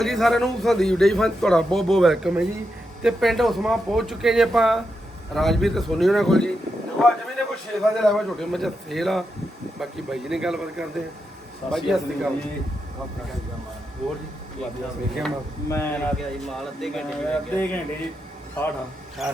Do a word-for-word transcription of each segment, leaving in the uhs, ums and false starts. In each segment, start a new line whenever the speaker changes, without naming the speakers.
ਜੀ ਸਾਰਿਆਂ ਨੂੰ ਸੰਦੀਪ ਡੇਰੀ ਫਾਰਮ ਤੁਹਾਡਾ ਬਹੁਤ ਬਹੁਤ ਵੈਲਕਮ ਹੈ ਜੀ। ਤੇ ਪਿੰਡ ਉਸਮਾ ਪਹੁੰਚ ਚੁੱਕੇ ਜੀ ਆਪਾਂ ਰਾਜਵੀਰ ਤੇ ਸੋਨੀ ਉਹਨਾਂ ਕੋਲ ਜੀ। ਦੇਖੋ ਅੱਜ ਵੀ ਨੇ ਕੋਈ ਛੇ ਸਾਲ ਦੇ ਇਲਾਵਾ ਛੋਟੇ ਮੱਝ ਸੇਲ ਆ। ਬਾਕੀ ਬਾਈ ਜੀ ਨੇ ਗੱਲਬਾਤ ਕਰਦੇ ਆ। ਬਾਈ ਜੀ ਹੱਸੀ ਗੱਲ ਜੀ ਹੋਰ ਜੀ ਵੇਖਿਆ ਮੈਂ
ਮੈਂ ਨਾ ਗਿਆ ਜੀ ਮਾਲ ਅੱਧੇ ਘੰਟੇ ਚ
ਅੱਧੇ ਘੰਟੇ ਜੀ ਠਾਠਾ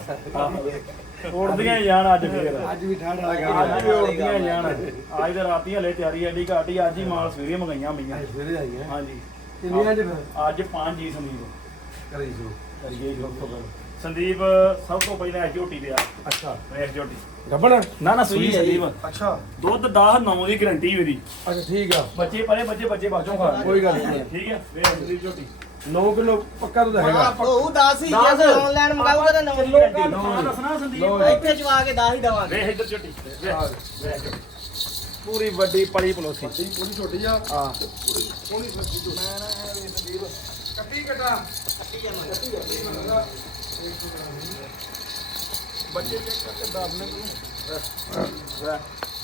ਉੜਦੀਆਂ ਜਾਣ ਅੱਜ ਫੇਰ
ਅੱਜ ਵੀ ਠਾਠਾ
ਅੱਜ ਵੀ ਉੜਦੀਆਂ ਜਾਣ। ਅੱਜ ਤਾਂ ਰਾਤੀ ਹਲੇ ਤਿਆਰੀ ਐਡੀ ਘਾਟੀ ਅੱਜ ਹੀ ਮਾਲ ਸਵੇਰੇ ਮੰਗਾਈਆਂ ਮਈਆਂ
ਸਵੇਰੇ ਆਈਆਂ
ਹਾਂਜੀ
ਕਿੰਨੀਆਂ ਅੱਜ ਫਿਰ
ਅੱਜ ਪੰਜ ਹੀ ਸੰਦੀਪ
ਕਰੀ ਸ਼ੁਰੂ
ਕਰੀਏ ਜੀ ਸੰਦੀਪ ਸਭ ਤੋਂ ਪਹਿਲਾਂ ਝੋਟੀ ਤੇ ਆ
ਅੱਛਾ
ਵੇਖ ਝੋਟੀ
ਗੱਬਣ
ਨਾ ਨਾ ਸੂਈ ਸੰਦੀਪ
ਅੱਛਾ
ਦੁੱਧ ਦਸ ਨੌ ਦੀ ਗਰੰਟੀ ਮੇਰੀ
ਅੱਛਾ ਠੀਕ ਆ
ਬੱਚੇ ਪਲੇ ਬੱਚੇ ਬੱਚੇ ਬਾਜੋਂ ਖਾ
ਕੋਈ ਗੱਲ ਨਹੀਂ
ਠੀਕ ਹੈ ਵੇਖ ਸੰਦੀਪ ਝੋਟੀ
ਨੌ ਕਿਲੋ ਪੱਕਾ ਦੁੱਧ ਹੈਗਾ
ਉਹ ਦਸ ਹੀ ਜੇ ਆਨਲਾਈਨ ਮੰਗਾਊਗਾ ਤਾਂ ਨੌ ਦੀ ਗੱਡੀ
ਦੱਸਣਾ ਸੰਦੀਪ
ਇੱਥੇ ਚਵਾ ਕੇ ਦਸ ਹੀ ਦਵਾਂਗੇ
ਵੇਖ ਇੱਧਰ ਝੋਟੀ ਵੇਖ ਝੋਟੀ ਪੂਰੀ ਵੱਡੀ ਪਲੀ ਪਲੋਸੀ
ਪੂਰੀ ਛੋਟੀ ਆ
ਹਾਂ
ਪੂਰੀ ਸੋਹਣੀ ਸੱਚੀ ਝੋਟੀ ਮੈਂ ਨਾ ਇਹ ਸੰਦੀਪ ਕੱਟੀ ਕਟਾ
ਕੱਟੀ ਜਾਣਾ
ਕੱਟੀ ਕੱਟੀ ਮੰਗਾ ਬੱਚੇ ਚੈੱਕ ਕਰਕੇ ਦੱਸ ਨੇ ਮੈਨੂੰ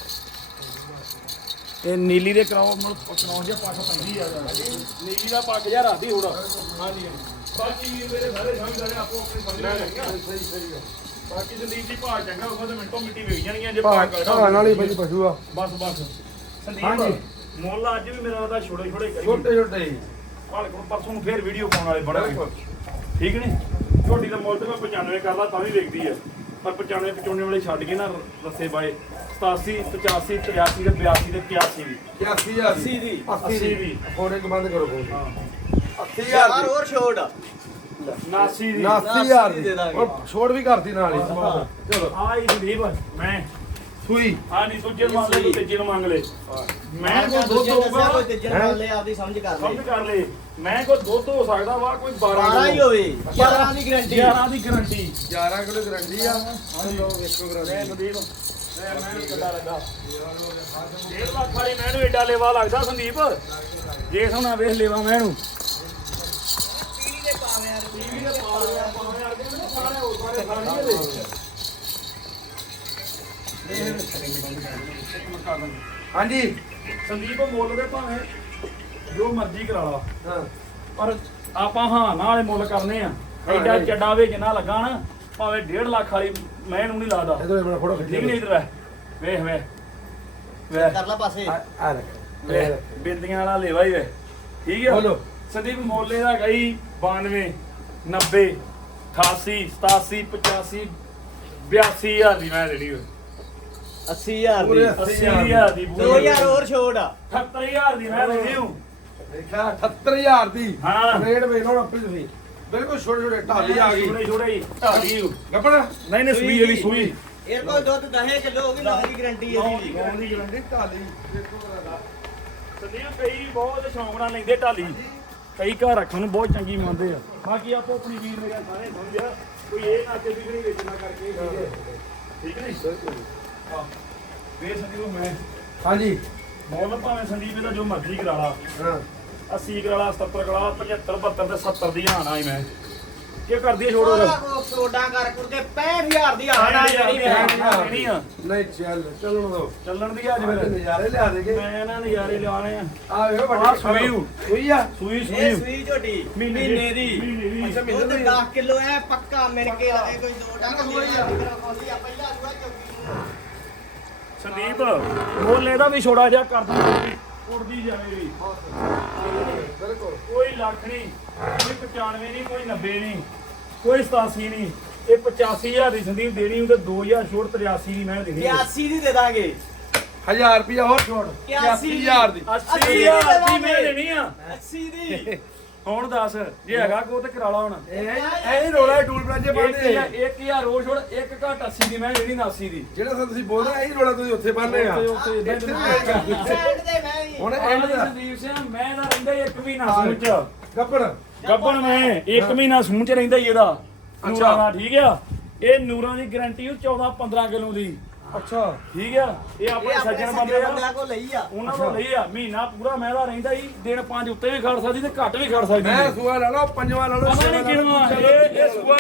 ਇਹ ਨੀਲੀ ਦੇ ਕਰਾਓ ਮਨ ਕਰਾਉਂ ਜੇ ਪੱਖ ਪੈਂਦੀ ਆ ਨੀਲੀ ਦਾ ਪੱਗ ਜਾ ਰਾਤੀ ਹੁਣ ਹਾਂਜੀ ਬਾਕੀ ਮੇਰੇ ਸਾਰੇ ਸਮਝਦਾਰੇ ਆਪੋ ਆਪਣੀ ਸਮਝ ਲੈਣਗੇ
ਸਹੀ ਸਹੀ ਆ
ਬਾਕੀ ਸੰਦੀਪ ਜੀ ਭਾਅ ਚੰਗਾ ਹੋਊਗਾ ਤੇ ਮਿੰਟੋ ਮਿੱਟੀ ਵੇਚ ਜਾਣਗੀਆਂ ਜੇ
ਭਾਅ
ਕੱਢਾ
ਭਾਅ ਨਾਲ ਹੀ ਬਈ ਪਸ਼ੂ ਆ
ਬਸ ਬਸ ਸੰਦੀਪ
ਹਾਂਜੀ।
ਮੁੱਲ ਅੱਜ ਵੀ ਮੇਰਾ ਉਹਦਾ ਛੋੜੇ ਛੋੜੇ ਕਰੀ
ਛੋਟੇ ਛੋਟੇ ਹੀ
ਕੱਲ ਕੋਲ ਪਰਸੋਂ ਨੂੰ ਫੇਰ ਵੀਡੀਓ ਪਾਉਣ ਵਾਲੇ ਬੜਾ ਠੀਕ ਨੇ ਝੋਟੀ ਦਾ ਮੁੱਲ ਤੇ ਮੈਂ ਪਚਾਨਵੇਂ ਕਰਦਾ ਤਾਂ ਵੀ ਵੇਖਦੀ ਆ ਪਰ ਪਚਾਨਵੇਂ ਪਚਾਨਵੇਂ ਵਾਲੇ ਛੱਡ ਕੇ ਨਾ ਰਸੇ ਬਾਏ ਸਤਾਸੀ ਪਚਾਸੀ ਤਰਿਆਸੀ ਤੇ ਬਿਆਸੀ ਤੇ ਇਕਿਆਸੀ ਵੀ
ਅੱਸੀ ਹਜ਼ਾਰ
ਅੱਸੀ ਦੀ
ਅੱਸੀ
ਵੀ
ਫੋਨ ਇੱਕ ਬੰਦ ਕਰੋ ਫੋਨ
ਹਾਂ
ਅੱਸੀ ਹਜ਼ਾਰ
ਯਾਰ
ਦੀ
ਹੋਰ ਛੋੜ
ਨਾਸੀ ਦੀ
ਅੱਸੀ ਹਜ਼ਾਰ
ਦੇ
ਦੀ
ਦਾਂਗੇ।
ਔਰ ਛੋੜ ਵੀ ਕਰਤੀ ਨਾਲ ਹੀ ਚਲੋ
ਆਈ ਸੰਦੀਪ ਮੈਂ
ਸੂਈ
ਹਾਂ ਨਹੀਂ ਦੂਜੇ ਨੂੰ ਮੰਗ ਲੈ ਤੂੰ ਤੀਜੇ ਨੂੰ ਮੰਗ ਲੈ ਮੈਂ
ਮੈਂ
ਕੋ
ਕੋ
ਦੁੱਧ
ਦੁੱਧ
ਹੋਊਗਾ
ਕੋਈ ਤੀਜੇ ਨਾਲ ਲੈ ਆਪਦੀ ਸਮਝ ਕਰ ਲੈ
ਸਮਝ ਕਰ ਲੈ ਮੈਂ ਕੋ ਦੁੱਧ ਹੋ ਸਕਦਾ ਵਾ ਕੋਈ ਬਾਰਾਂ
ਬਾਰਾਂ ਹੀ ਹੋਵੇ ਗਿਆਰਾਂ ਦੀ ਗਰੰਟੀ
ਗਿਆਰਾਂ ਦੀ ਗਰੰਟੀ
ਗਿਆਰਾਂ ਕਿਲੋ ਗਰੰਟੀ ਆ ਲੋ ਵੇਖੋ
ਮੈਂ
ਗਰੰਟੀ
ਸੰਦੀਪ ਮੈਂ ਮੈਨੂੰ ਕਿੱਦਾਂ ਲੱਗਾ ਡੇਢ ਲੱਖ ਵਾਲੀ ਮੈਨੂੰ ਏਡਾ ਲੇਵਾ ਲੱਗਦਾ ਸੰਦੀਪ ਜੇ ਸੋਨਾ ਵੇਖ ਲੇਵਾ ਮੈਨੂੰ
ਪੀੜੀ ਦੇ ਪਾਵੇਂ
ਟੀਵੀ ਦੇ ਪਾ ਲਿਆ ਪਾਵੇਂ ਆ ਗਏ ਨੇ ਸਾਰੇ ਹੋਰ ਸਾਰੇ ਖਾਣੀ ਇਹਦੇ
ਹਾਂਜੀ
ਸੰਦੀਪ ਮੁੱਲ ਦੇ ਭਾਵੇਂ ਜੋ ਮਰਜ਼ੀ ਕਰਾ ਲਾ
ਹਾਂ
ਪਰ ਆਪਾਂ ਹਾਂ ਨਾਲ ਵਾਲੇ ਮੁੱਲ ਕਰਨੇ ਆ ਐਡਾ
ਹਾਂ।
ਚੱਡਾ ਵੇ ਜਿੰਨਾ ਲੱਗਾ ਨਾ ਭਾਵੇਂ ਡੇਢ ਲੱਖ ਵਾਲੀ ਮੈਂ ਨੂੰ ਨਹੀਂ ਲਾਦਾ
ਇਧਰ ਮੇਰਾ ਫੋਟੋ ਖਿੱਚ
ਠੀਕ ਨਹੀਂ ਇਧਰ ਵੇਖ ਵੇਖ ਵੇਖ
ਕਰ ਲੈ ਪਾਸੇ
ਆ ਆ ਲੈ
ਵੇਖ ਬਿੰਦੀਆਂ ਵਾਲਾ ਲੇਵਾ ਹੀ ਵੇ ਠੀਕ ਹੈ
ਬੋਲੋ।
ਸੰਦੀਪ ਮੋਲੇ ਦਾ ਗਈ ਬਾਨਵੇਂ ਨੱਬੇ ਅਠਾਸੀ ਸਤਾਸੀ ਪਚਾਸੀ ਬਿਆਸੀ ਹਜ਼ਾਰ ਦੀ ਮੈਂ ਦੇਣੀ ਓਏ
ਅੱਸੀ ਹਜ਼ਾਰ
ਪੂਰੇ
ਦੀ
ਅੱਸੀ ਹਜ਼ਾਰ ਦੀ
ਦੋ ਹਜ਼ਾਰ ਹੋਰ ਛੋੜ ਆ
ਅਠੱਤਰ ਹਜ਼ਾਰ ਦੀ ਮੈਂ ਦੇਣੀ ਹੂੰ
ਦੇਖਿਆ ਅਠੱਤਰ ਹਜ਼ਾਰ ਦੀ
ਹਾਂ।
ਰੇਟ ਵੇਖ ਲਓ ਆਪੇ ਤੁਸੀਂ ਬਿਲਕੁਲ ਛੋਟੇ ਛੋਟੇ ਢਾਲੀ ਆ ਗਈ
ਛੋੜੇ ਛੋੜੇ ਹੀ ਢਾਲੀ ਹੂੰ।
ਗੱਪਣ
ਨਹੀਂ ਨਹੀਂ ਸੂਈ ਇਹਦੀ ਸੂਈ
ਇਹ ਕੋਈ ਦੁੱਧ ਦਹੇ ਕਿਲੋ ਉਹ ਵੀ ਨੌ ਦੀ ਗਰੰਟੀ ਹੈ ਜੀ
ਕੌਣ ਦੀ ਗਰੰਟੀ ਢਾਲੀ ਦੇਖੋ ਬਰਾਦਾ
ਸੰਦੀਪ ਕਈ ਬਹੁਤ ਸ਼ੌਂਕ ਨਾਲ ਲੈਂਦੇ ਢਾਲੀ ਕਈ ਘਰ ਰੱਖਣ ਨੂੰ ਬਹੁਤ ਚੰਗੀ ਮੰਨਦੇ ਆ ਬਾਕੀ ਆਪੋ ਆਪਣੀ ਵੀਰ ਮੇਰੇ ਸਾਰੇ ਸਮਝਿਆ ਕੋਈ ਇਹ ਨਾ ਕਿ ਵੀ ਵੇਚਣਾ ਕਰਕੇ ਠੀਕ ਹੈ ਠੀਕ ਨਹੀਂ ਹਾਂ ਵੇ ਸੰਦੀਪ ਮੈਂ
ਹਾਂਜੀ
ਮੁੱਲ ਭਾਵੇਂ ਸੰਦੀਪ ਇਹਦਾ ਜੋ ਮਰਜ਼ੀ ਕਰਾ ਲਾ
ਹਾਂ
ਅੱਸੀ ਕਰਾ ਲਾ ਸੱਤਰ ਕਰਾ ਲਾ ਪਝੱਤਰ ਬਹੱਤਰ ਤੇ ਸੱਤਰ ਦੀ ਹਾਨ ਆਈ ਮੈਂ ਕੀ ਕਰਦੀ ਹੈ ਛੋੜੋ
ਸਾਰਾ ਕੋ ਸੋਡਾ ਕਰ ਕੁਰ ਕੇ ਪੈਂਹਠ ਹਜ਼ਾਰ ਦੀ ਆਣਾ ਜਿਹੜੀ ਮੈਂ
ਨਹੀਂ ਆ
ਨਹੀਂ ਚੱਲ ਚੱਲਣ ਦੋ
ਚੱਲਣ ਦੀ ਅੱਜ ਫਿਰ
ਨਜ਼ਾਰੇ ਲਿਆ ਦੇਗੇ
ਮੈਂ ਨਾ ਨਜ਼ਾਰੇ ਲਿਆਣੇ ਆ
ਆ ਵੇਖੋ
ਆਹ
ਵੱਡੀ
ਸੂਈ ਹੂ।
ਸੂਈ ਆ
ਸੂਈ
ਇਹ
ਸੂਈ
ਸੂਈ ਝੋਟੀ
ਮਹੀਨੇ
ਮਹੀਨੇ ਦੀ
ਮਹੀਨੇ ਦੀ
ਅੱਛਾ
ਦੁੱਧ
ਮਿਲ
ਦਸ ਕਿਲੋ ਹੈ ਪੱਕਾ ਮਿਲ ਕੇ ਲਵੇ ਕੋਈ ਦੋ ਟੰਗ ਹੋਈ ਆ ਪਹਿਲਾ ਸੂਆ ਚੌਕੀ ਨੂੰ
ਸੰਦੀਪ ਮੁੱਲ ਇਹਦਾ ਵੀ ਛੋੜਾ ਜਿਹਾ ਕਰਦੀ ਉੜਦੀ ਜਾਵੇ ਵੀ
ਬਿਲਕੁਲ
ਕੋਈ ਲੱਖ ਨਹੀਂ ਕੋਈ ਪਚਾਨਵੇਂ ਨਹੀਂ ਕੋਈ ਨੱਬੇ ਨਹੀਂ ਕੋਈ ਸਤਾਸੀ ਨਹੀਂ ਇਹ ਪਚਾਸੀ ਹਜ਼ਾਰ ਦੀ ਸੰਦੀਪ ਦੇਣੀ ਉਹ ਤੇ ਦੋ ਹਜ਼ਾਰ ਛੋੜ ਤਰਿਆਸੀ ਦੀ ਮੈਂ ਦੇਣੀ
ਇਕਿਆਸੀ ਦੀ ਦੇ ਦਾਂਗੇ
ਹਜ਼ਾਰ ਰੁਪਇਆ ਹੋਰ ਛੋੜ
ਇਕਿਆਸੀ
ਹਜ਼ਾਰ ਦੀ
ਅੱਸੀ ਹਜ਼ਾਰ ਦੀ ਮੈਂ ਦੇਣੀ ਆ
ਅੱਸੀ ਦੀ
ਹੁਣ ਦੱਸ ਜੇ ਹੈਗਾ ਕੋ ਤੇ ਕਰਾ ਲਾ ਹੁਣ
ਇਹ ਇਹ ਰੋਲਾ ਟੂਲ ਪਲਾਜੇ
ਇੱਕ
ਬੰਦੇ
ਹਜ਼ਾਰ- ਇੱਕ ਹਜ਼ਾਰ ਉਹ ਛੋੜ ਇੱਕ ਘੱਟ ਅੱਸੀ ਦੀ ਮੈਂ ਦੇਣੀ ਅੱਸੀ ਦੀ
ਜਿਹੜਾ ਸਾ ਤੁਸੀਂ ਬੋਲ ਰਹੇ ਇਹ ਰੋਲਾ ਤੁਸੀਂ ਉੱਥੇ ਬੰਨ੍ਹੇ ਆ
ਉੱਥੇ- ਉੱਥੇ ਏਦਾਂ ਹੀ
ਇੱਥੇ ਵੀ ਇਹ ਗੱਲ।
ਸੈਂਡ ਦੇ ਮੈਂ ਵੀ
ਹੁਣ
ਹੁਣ
ਐਂਡ ਦਾ
ਸੰਦੀਪ ਸਿੰਘ ਮੈਂ ਤਾਂ ਰਹਿੰਦਾ ਹੀ ਇੱਕ ਮਹੀਨਾ ਸੂਣ ਚ
ਗੱਪਣ
ਗੱਬਣ ਮੈਂ ਇੱਕ ਮਹੀਨਾ ਸੂਣ ਚ ਰਹਿੰਦਾ ਹੀ ਇਹਦਾ ਨੂਰਾਂ ਦਾ ਠੀਕ ਆ ਇਹ ਨੂਰਾਂ ਦੀ ਗਾਰੰਟੀ ਉਹ ਚੌਦਾਂ ਪੰਦਰਾਂ ਕਿਲੋ ਦੀ
ਅੱਛਾ
ਠੀਕ ਆ ਇਹ ਆਪਣੇ ਸੱਜਣ ਬੰਦੇ ਆ
ਬੰਦਿਆਂ ਕੋ ਲਈ ਆ
ਉਹਨਾਂ ਤੋਂ ਲਈ ਆ ਮਹੀਨਾ ਪੂਰਾ ਮੈਂ ਦਾ ਰਹਿੰਦਾ ਹੀ ਦਿਨ ਪੰਜ ਉੱਤੇ ਵੀ ਖੜ ਸਕਦੀ ਤੇ ਘੱਟ ਵੀ ਖੜ ਸਕਦੀ
ਮੈਂ ਸੂਆ ਲਾ ਲਓ ਪੰਜਵਾਂ ਲਾ ਲਓ
ਪਤਾ ਨਹੀਂ ਕਿਹੜਾ ਇਹ ਇਹ ਸੂਆ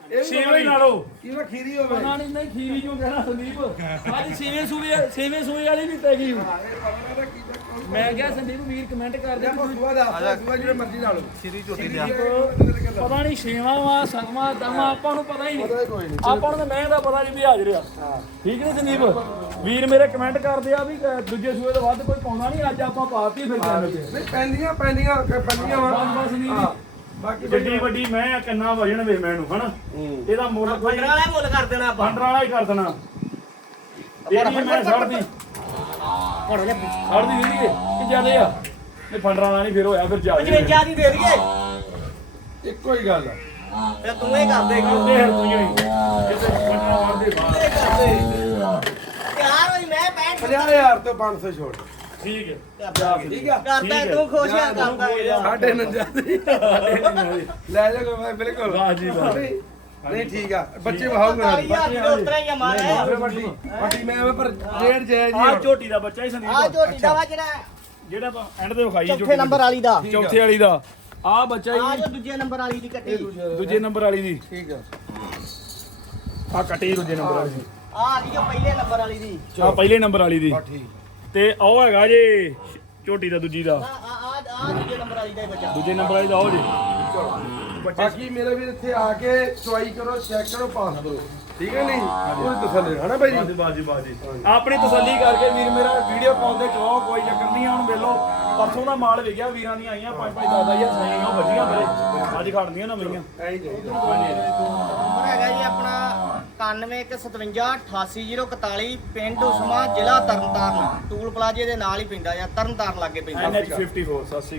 ਇਹ ਵੀ
ਛੇਵੇਂ ਨਾਲੋਂ
ਕੀ ਨਾ ਖੀਰੀ ਹੋਵੇ
ਪਤਾ ਨਹੀਂ ਨਹੀਂ ਖੀਰੀ ਜੋ ਕਹਿਣਾ ਸੰਦੀਪ ਅੱਜ ਛੇਵੇਂ ਸੂਏ ਛੇਵੇਂ ਸੂਏ ਵਾਲੀ ਵੀ ਪੈ ਗਈ ਮੈਂ ਕਿਹਾ ਸੰਦੀਪ ਵੀਰ ਕਮੈਂਟ ਕਰ ਦੇ
ਸੁਬਾ ਦਾ ਸੁਬਾ ਜਿਹੜੇ ਮਰਜ਼ੀ ਲਾ ਲਓ
ਸ਼੍ਰੀ ਝੋਟੀ ਦੇ
ਪਤਾ ਨਹੀਂ ਛੇਵਾਂ ਵਾ ਸਤਵਾਂ ਦਸਵਾਂ ਆਪਾਂ ਨੂੰ ਪਤਾ ਹੀ
ਪਤਾ
ਨਹੀਂ
ਹੀ ਕੋਈ ਨਹੀਂ
ਆਪਾਂ ਨੂੰ ਤਾਂ ਮੈਂ ਦਾ ਪਤਾ ਨਹੀਂ ਵੀ ਹਾਜ਼ਰ ਆ ਠੀਕ ਨਹੀਂ ਸੰਦੀਪ ਵੀਰ ਮੇਰੇ ਕਮੈਂਟ ਕਰਦੇ ਆ ਵੀ ਅ, ਦੂਜੇ ਸੂਏ ਤੋਂ ਵੱਧ ਕੋਈ ਪਾਉਂਦਾ ਨਹੀਂ ਅੱਜ ਆਪਾਂ ਪਾਤੀ ਫਿਰ ਚੈਨਲ ਤੇ
ਨਹੀਂ ਪੈਂਦੀਆਂ ਪੈਂਦੀਆਂ ਪੈਂਦੀਆਂ ਵਾ
ਬਸ ਬਸ ਨਹੀਂ
ਹਾਂ ਬਾਕੀ
ਜਿੱਡੀ ਵੱਡੀ ਮੈਂ ਆ, ਕਿੰਨਾ ਵਜਣ ਵੇ ਮੈਨੂੰ ਹਨਾ ਇਹਦਾ ਮੁੱਲ ਕੋਈ
ਪੰਦਰਾਂ ਵਾਲਾ ਮੁੱਲ ਕਰ ਦੇਣਾ ਆਪਾਂ
ਪੰਡਰ ਵਾਲਾ ਹੀ ਕਰ ਦੇਣਾ ਇਹ ਨਹੀਂ ਮੈਂ ਛੱਡਦੀ ਛੱਡਦੀ ਨਹੀਂ ਕਿ ਜਿਆਦੇ ਆ ਇਹ ਪੰਡਰ ਵਾਲਾ ਨਹੀਂ ਫਿਰ ਹੋਇਆ ਫਿਰ ਜਾ
ਪਚਵੰਜਾ ਦੀ ਦੇ ਦਈਏ
ਇੱਕੋ ਹੀ ਗੱਲ ਆ
ਤੇ ਤੂੰ ਹੀ ਕਰ ਦੇ
ਕਰਦੇ ਹਰ ਤੂੰ ਹੀ ਕਿਤੇ ਪੰਡਰ ਵਾਲਾ ਦੇ ਬਾਹਰ
ਇਹ ਕਰ ਦੇ ਯਾਰ ਹੋਈ ਮੈਂ ਪੈਂਟ
ਪੰਜਾਹ ਹਜ਼ਾਰ ਤੋਂ ਪੰਜ ਸੌ ਛੋੜ
ਠੀਕ ਹੈ
ਠੀਕ ਆ
ਕਰਦਾ ਤੂੰ ਖੁਸ਼ ਆ ਕਰਦਾ
ਸਾਡੇ ਨੰਜਾ ਦੀ ਲੈ ਜਾ ਮੈਂ ਬਿਲਕੁਲ
ਵਾਹ ਜੀ ਵਾਹ
ਨਹੀਂ ਨਹੀਂ ਠੀਕ ਆ ਬੱਚੇ ਵਹਾਉਗਾ
ਤਾਲੀ ਹਜ਼ਾਰ ਦੀ ਉਸ ਤਰ੍ਹਾਂ ਹੀ ਆ ਮਾਰੇ
ਵੱਡੀ ਵੱਡੀ ਮੈਂ ਪਰ ਰੇਟ ਜੈ ਜੀ
ਆ ਝੋਟੀ ਦਾ ਬੱਚਾ ਹੀ
ਆ
ਸੰਦੀਪ
ਝੋਟੀ ਦਾ ਵਾ ਜਿਹੜਾ
ਜਿਹੜਾ ਆਪਾਂ ਐਂਡ ਤੇ ਵਿਖਾਈ
ਚੌਥੇ ਨੰਬਰ ਵਾਲੀ ਦਾ
ਚੌਥੇ ਵਾਲੀ ਦਾ ਆ ਬੱਚਾ
ਆ
ਹੀ
ਜੋ ਦੂਜੇ ਨੰਬਰ ਵਾਲੀ ਦੀ ਕੱਟੀ
ਦੂਜੇ ਨੰਬਰ ਵਾਲੀ ਦੀ
ਠੀਕ ਆ
ਆ ਕੱਟੀ ਦੂਜੇ ਨੰਬਰ ਵਾਲੀ ਦੀ
ਆ ਆ ਰਹੀ ਜੋ ਪਹਿਲੇ ਨੰਬਰ ਵਾਲੀ ਦੀ
ਆ ਪਹਿਲੇ ਨੰਬਰ ਵਾਲੀ ਦੀ
ਬਾ ਠੀਕ
ਤੇ ਉਹ ਹੈਗਾ ਜੇ ਝੋਟੀ ਦਾ ਦੂਜੀ ਦਾ
ਆ ਆ ਆ ਦੂਜੇ ਨੰਬਰ ਵਾਲੀ ਦਾ ਹੀ ਬੱਚਾ
ਦੂਜੇ ਨੰਬਰ ਵਾਲੀ ਦਾ ਉਹ ਜੇ
ਬਾਕੀ ਮੇਰੇ ਵੀਰ ਇੱਥੇ ਆ ਕੇ ਚੁਆਈ ਕਰੋ ਚੈੱਕ ਕਰੋ ਪਾਸ ਕਰੋ ਠੀਕ ਹੈ ਨਹੀਂ ਉਹ ਤਸੱਲੀ ਹਨਾ ਭਾਈ ਜੀ
ਬਾਜੀ ਬਾਜੀ ਆਪਣੀ ਤਸੱਲੀ ਕਰਕੇ ਵੀਰ ਮੇਰਾ ਵੀਡੀਓ ਕਾਲ ਤੇ ਕਹੋ ਕੋਈ ਚੱਕਰ ਨਹੀਂ ਹੁਣ ਵੇਲੋ ਪਰਸੋਂ ਦਾ ਮਾਲ ਵਿਕਿਆ ਵੀਰਾਂ ਦੀਆਂ ਆਈਆਂ ਪੰਜ ਪੰਜ ਦਸ ਹਜ਼ਾਰ ਸਾਈਆਂ ਉਹ ਵੱਜੀਆਂ ਮੇਰੇ ਅੱਜ ਖੜਦੀਆਂ ਨਾ ਮਈਆਂ
ਐਂ ਹੀ ਚਾਹੀਦਾ
ਨੰਬਰ ਹੈਗਾ ਜੀ ਆਪਣਾ ਇਕਾਨਵੇਂ ਇੱਕ ਸਤਵੰਜਾ ਅਠਾਸੀ ਜ਼ੀਰੋ ਇਕਤਾਲੀ ਪਿੰਡ ਉਸਮਾ ਜ਼ਿਲ੍ਹਾ ਤਰਨਤਾਰਨ ਟੂਲ ਪਲਾਜ਼ੇ ਦੇ ਨਾਲ ਹੀ ਪੈਂਦਾ ਜਾਂ ਤਰਨਤਾਰਨ ਲਾਗੇ ਪੈਂਦਾ
ਐਨ ਐਚ ਫਿਫਟੀ ਫੋਰ ਸਤਿ ਸ਼੍ਰੀ